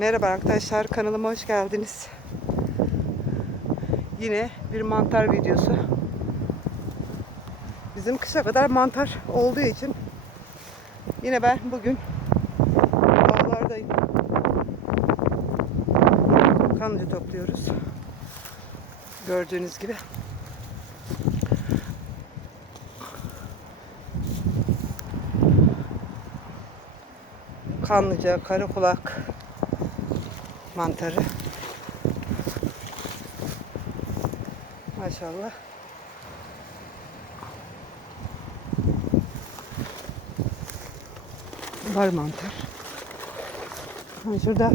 Merhaba arkadaşlar kanalıma hoş geldiniz. Yine bir mantar videosu. Bizim kışa kadar mantar olduğu için yine ben bugün dağlardayım. Kanlıca topluyoruz. Gördüğünüz gibi. Kanlıca, karakulak mantarı. Maşallah. Var mantar. Ha, şurada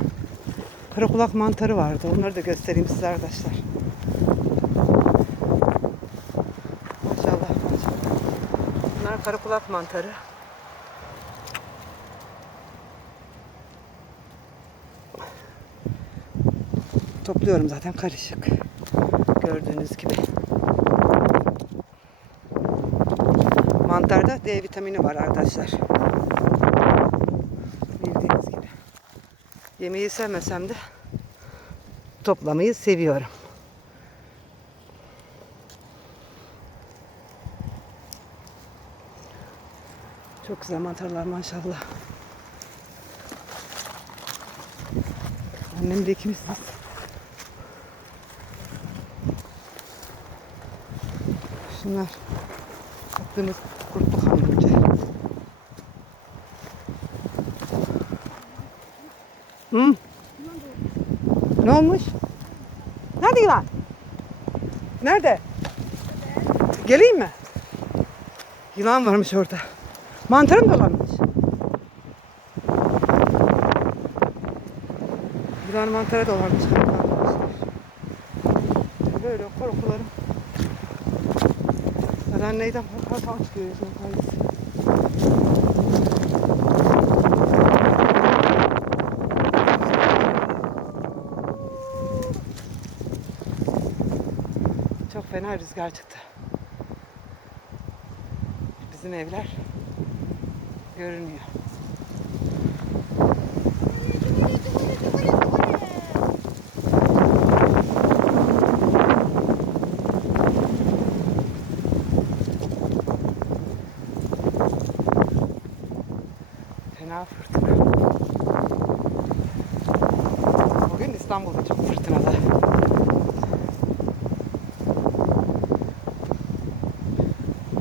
karakulak mantarı vardı. Onları da göstereyim size arkadaşlar. Maşallah maşallah. Bunlar karakulak mantarı. Topluyorum zaten karışık. Gördüğünüz gibi. Mantarda D vitamini var arkadaşlar. Bildiğiniz gibi. Yemeği sevmesem de toplamayı seviyorum. Çok güzel mantarlar maşallah. Annem de ikimizsiz. Şunlar yaptığımız kurtluk hamurcu. Hı? Ne olmuş? Nerede yılan? Nerede? Geleyim mi? Yılan varmış orada. Mantarım dolanmış. Yılan mantara dolanmış. Böyle korkularım. Zaten neyden korkarsan çıkıyor kayısı. Çok fena rüzgar çıktı. Bizim evler görünmüyor. Fena fırtına. Bugün İstanbul'da çok fırtınalı.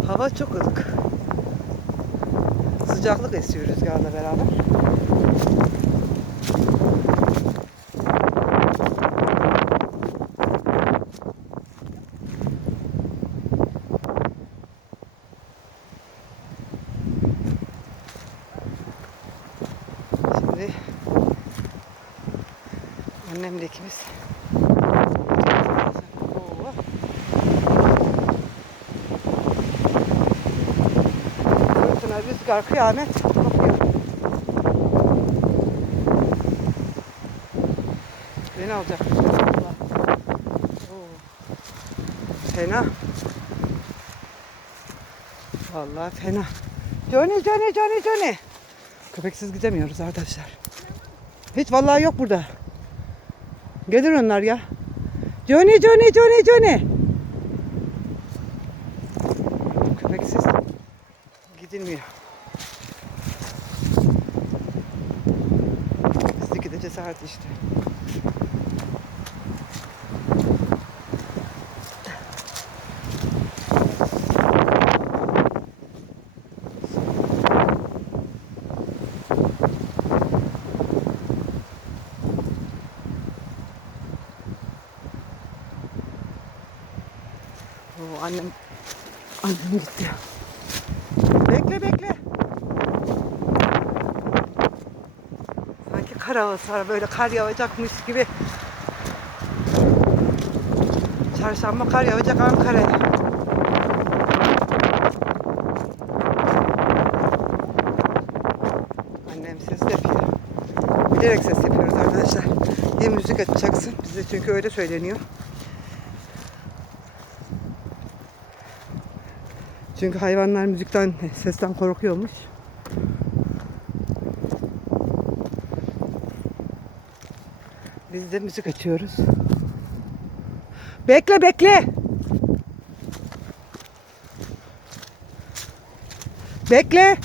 Hava çok ılık. Sıcaklık esiyor rüzgarla beraber. Şimdi annemle ikimiz Oo. Fırtına, rüzgar, kıyamet kopuyor. Beni alacak. Fena. Vallahi fena. Johnny, Johnny, Johnny, Johnny. Köpeksiz gidemiyoruz arkadaşlar. Hiç vallahi yok burada. Gelir onlar ya. Johnny, Johnny, Johnny, Johnny. Köpeksiz gidilmiyor. Bizdeki de cesaret işte. Oo, annem annem gitti. Bekle bekle. Sanki kar havası var böyle kar yağacakmış gibi. Çarşamba kar yağacak Ankara'ya. Annem ses yapıyor. Bilerek ses yapıyoruz arkadaşlar. Diye müzik açacaksın. Bize çünkü öyle söyleniyor. Çünkü hayvanlar müzikten, sesten korkuyormuş. Biz de müzik açıyoruz. Bekle bekle. Bekle.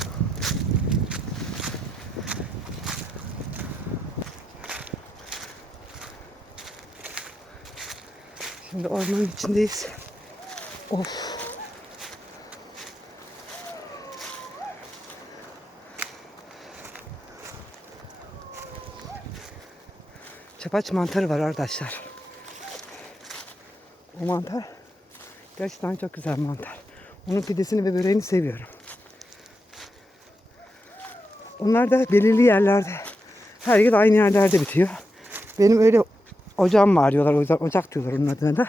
Şimdi ormanın içindeyiz. Of. Çapaç mantarı var arkadaşlar. O mantar gerçekten çok güzel mantar. Onun pidesini ve böreğini seviyorum. Onlar da belirli yerlerde, her yıl aynı yerlerde bitiyor. Benim öyle ocağım var diyorlar, o yüzden ocak diyorlar onun adına da.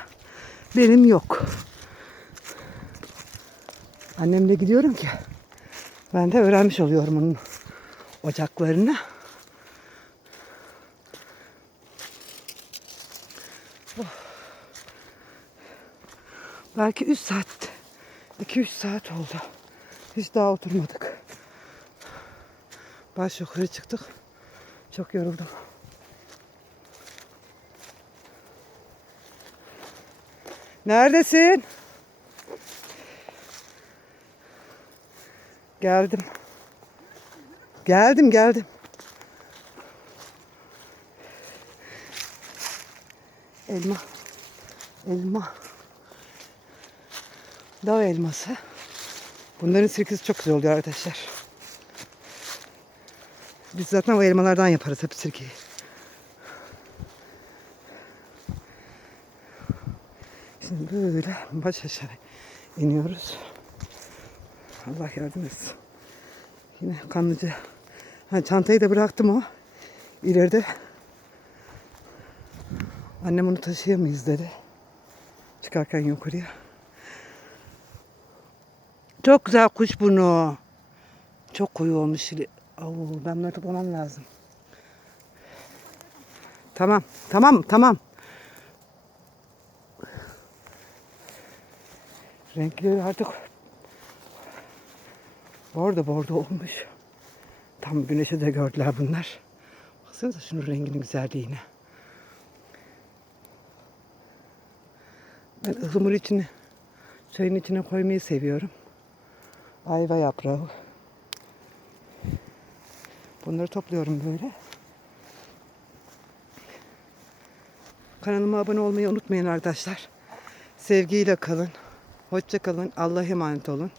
Benim yok. Annemle gidiyorum ki ben de öğrenmiş oluyorum onun ocaklarını. Belki 3 saat, 2-3 saat oldu. Hiç daha oturmadık. Baş yukarı çıktık. Çok yoruldum. Neredesin? Geldim. Geldim, geldim. Elma. Elma. Dağ elması. Bunların sirkesi çok güzel oluyor arkadaşlar. Biz zaten o elmalardan yaparız hep sirkeyi. Şimdi böyle baş aşağı iniyoruz. Allah yardım etsin. Yine kanlıca. Ha, çantayı da bıraktım o. İleride. Annem onu taşıyamayız dedi. Çıkarken yukarıya. Çok güzel kuş burnu. Çok koyu olmuş. Oo, ben bunları toplamam lazım. Tamam, tamam, tamam. Renkleri artık bordo bordo olmuş. Tam güneşe de gördüler bunlar. Baksanıza şunun renginin güzelliğine. Ben ıhlamur içine, çayın içine koymayı seviyorum. Ayva yaprağı. Bunları topluyorum böyle. Kanalıma abone olmayı unutmayın arkadaşlar. Sevgiyle kalın. Hoşça kalın. Allah'a emanet olun.